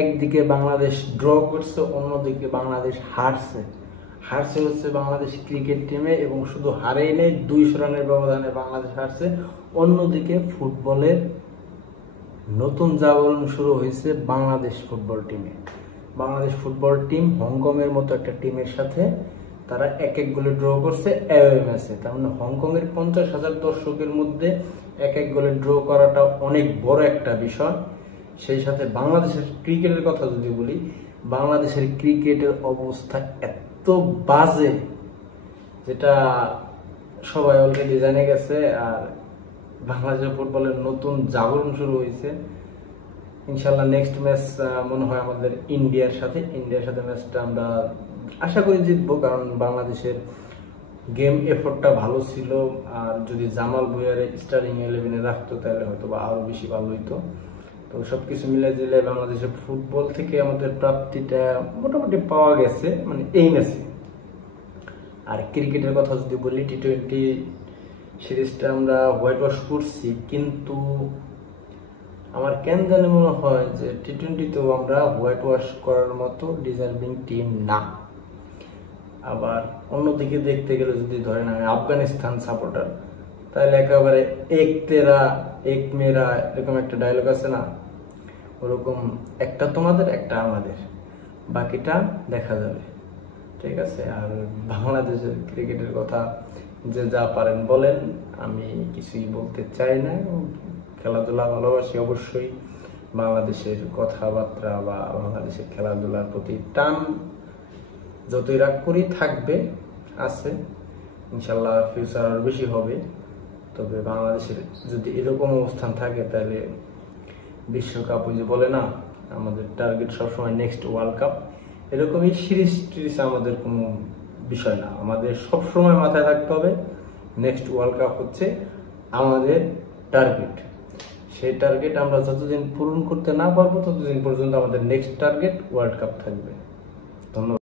একদিকে বাংলাদেশ ড্র করছে, অন্যদিকে বাংলাদেশ হারছে। হারছে হচ্ছে বাংলাদেশ ক্রিকেট টিমে, এবং শুধু হারেই নেই, 200 রানের ব্যবধানে বাংলাদেশ হারছে। অন্যদিকে ফুটবলের নতুন জাগরণ শুরু হয়েছে বাংলাদেশ ফুটবল টিমে। বাংলাদেশ ফুটবল টিম হংকংয়ের মতো একটা টিমের সাথে তারা 1-1 গোলে ড্র করছে অ্যাওয়ে ম্যাচে। তার মানে হংকংয়ের 50,000 দর্শকের মধ্যে 1-1 গোলে ড্র করাটা অনেক বড় একটা বিষয়। সেই সাথে বাংলাদেশের ক্রিকেটের কথা যদি বলি, বাংলাদেশের ক্রিকেটের অবস্থা এত বাজে যেটা সবাই অলরেডি জেনে গেছে। আর বাংলাদেশের ফুটবলের নতুন জাগরণ শুরু হয়েছে। ইনশাল্লাহ নেক্সট ম্যাচ মনে হয় আমাদের ইন্ডিয়ার সাথে ম্যাচটা আমরা আশা করি জিতবো, কারণ বাংলাদেশের গেম এফোর্টটা ভালো ছিল। আর যদি জামাল ভুঁইয়ারে স্টার্টিং 11-এ রাখতো তাহলে হয়তো বা আরো বেশি ভালো হইতো। তো সবকিছু মিলে দিলে বাংলাদেশের ফুটবল থেকে আমাদের প্রাপ্তিটা মোটামুটি পাওয়া গেছে, মানে এই ম্যাচে। আর ক্রিকেটের কথা যদি বলি, টি-20 সিরিজটা আমরা হোয়াইট ওয়াশ করছি, কিন্তু আমার কেন জানি মনে হয় যে টি-20তেও আমরা হোয়াইট ওয়াশ করার মতো ডিজার্ভিং টিম না। আবার অন্যদিকে দেখতে গেলে যদি ধরেন আমি আফগানিস্তান সাপোর্টার, তাহলে একেবারে এক তেরা এক মেরা এরকম একটা ডায়লগ আছে না, ওরকম একটা তোমাদের একটা আমাদের, বাকিটা দেখা যাবে। ঠিক আছে। আর বাংলাদেশের ক্রিকেটের কথা যে যা পারেন বলেন, আমি কিছুই বলতে চাই না। খেলাধুলা ভালোবাসি অবশ্যই, বাংলাদেশের কথাবার্তা বা বাংলাদেশের খেলাধুলার প্রতি টান যতই রাগ করি থাকবে, আছে। ইনশাল্লাহ ফিউচার আরো বেশি হবে। তবে বাংলাদেশের যদি এরকম অবস্থান থাকে তাহলে বিশ্বকাপ, ওই যে বলে না, আমাদের টার্গেট সবসময় নেক্সট ওয়ার্ল্ড কাপ। এরকমই সিরিজ টিরিজ আমাদের কোনো বিষয় না, আমাদের সবসময় মাথায় রাখতে হবে নেক্সট ওয়ার্ল্ড কাপ হচ্ছে আমাদের টার্গেট। সেই টার্গেট আমরা যতদিন পূরণ করতে না পারবো ততদিন পর্যন্ত আমাদের নেক্সট টার্গেট ওয়ার্ল্ড কাপ থাকবে। ধন্যবাদ।